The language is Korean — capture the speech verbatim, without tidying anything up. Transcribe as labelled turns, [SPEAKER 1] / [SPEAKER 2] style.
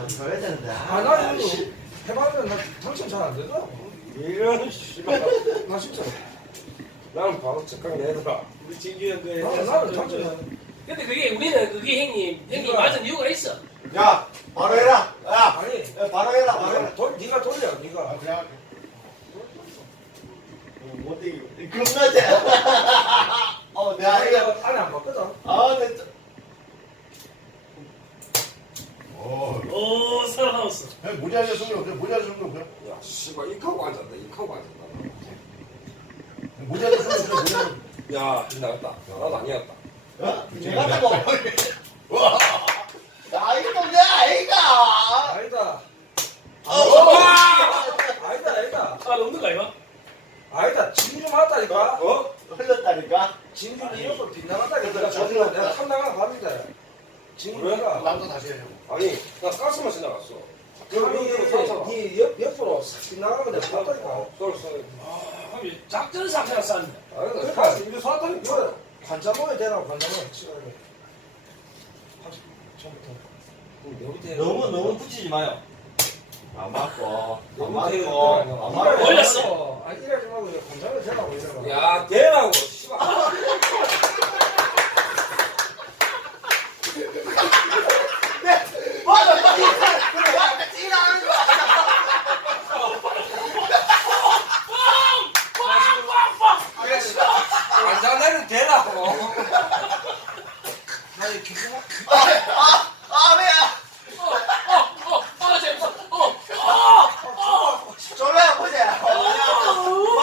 [SPEAKER 1] 더 해야 되는데.
[SPEAKER 2] 아, 나 이거 해봤는데 나 당첨 잘 안 되더라고.
[SPEAKER 3] 이런 씨발.
[SPEAKER 2] 나 진짜.
[SPEAKER 3] 나는 바로 착각 내더라. 우리 진규 형들.
[SPEAKER 2] 나는 나는 당첨 잘.
[SPEAKER 4] 근데 그게 우리는 그게 형님 형님 맞은 이유가 있어.
[SPEAKER 1] 야, 바로 해라. 야,
[SPEAKER 2] 아니,
[SPEAKER 1] 야, 바로 해라. 바로 해라.
[SPEAKER 2] 돌, 네가 돌려, 네가.
[SPEAKER 1] 그냥. 못 되기. 겁나지? 어, 내가
[SPEAKER 2] 아,
[SPEAKER 1] 이거.
[SPEAKER 2] 이거 안에 안 맞거든.
[SPEAKER 1] 아, 내 짜. 오.
[SPEAKER 4] 오 살아남았어.
[SPEAKER 1] 모자리 성공 그래. 모자리 성공 그래.
[SPEAKER 3] 야, 씨발 이카고 앉았다. 이카고 앉았다.
[SPEAKER 1] 모자리 성공 그래. 모자리.
[SPEAKER 3] 야, 나갔다. 나도 아니었다.
[SPEAKER 1] 어? 내가 타고. 와. 나 이거 내 아이가.
[SPEAKER 2] 아니다.
[SPEAKER 1] 어.
[SPEAKER 2] 아니다, 아니다.
[SPEAKER 4] 아 넘는 거 아이가?
[SPEAKER 2] 아니다, 진주 맞다니까.
[SPEAKER 1] 어? 흘렀다니까.
[SPEAKER 2] 진주는 옆으로 빗나간다니까.
[SPEAKER 1] 그래,
[SPEAKER 2] 저기
[SPEAKER 1] 저기
[SPEAKER 2] 내가 탐나가는 밤인데. 진주가.
[SPEAKER 1] 남도 다시 해요.
[SPEAKER 3] 아니, 나 가스만 지나갔어.
[SPEAKER 2] 여기, 네 옆, 옆으로 싹 빗나가는 내가 봤다니까.
[SPEAKER 3] 쏠, 쏠.
[SPEAKER 4] 아 그럼 작전 상태가 쌌네.
[SPEAKER 2] 그러니까 진주 쐈다니까. 이거 관자모에 대라고, 관자모에. 치가게. 처음부터.
[SPEAKER 1] 너무 너무 붙이지 마요. 안 맞고. 안
[SPEAKER 3] 너무
[SPEAKER 1] 맞고.
[SPEAKER 3] 대단하다.
[SPEAKER 1] 안 맞고.
[SPEAKER 4] 걸렸어.
[SPEAKER 2] 아니, 이래지 말고, 이제 관자모에 대라고, 이래가.
[SPEAKER 3] 야, 대라고, 씨발.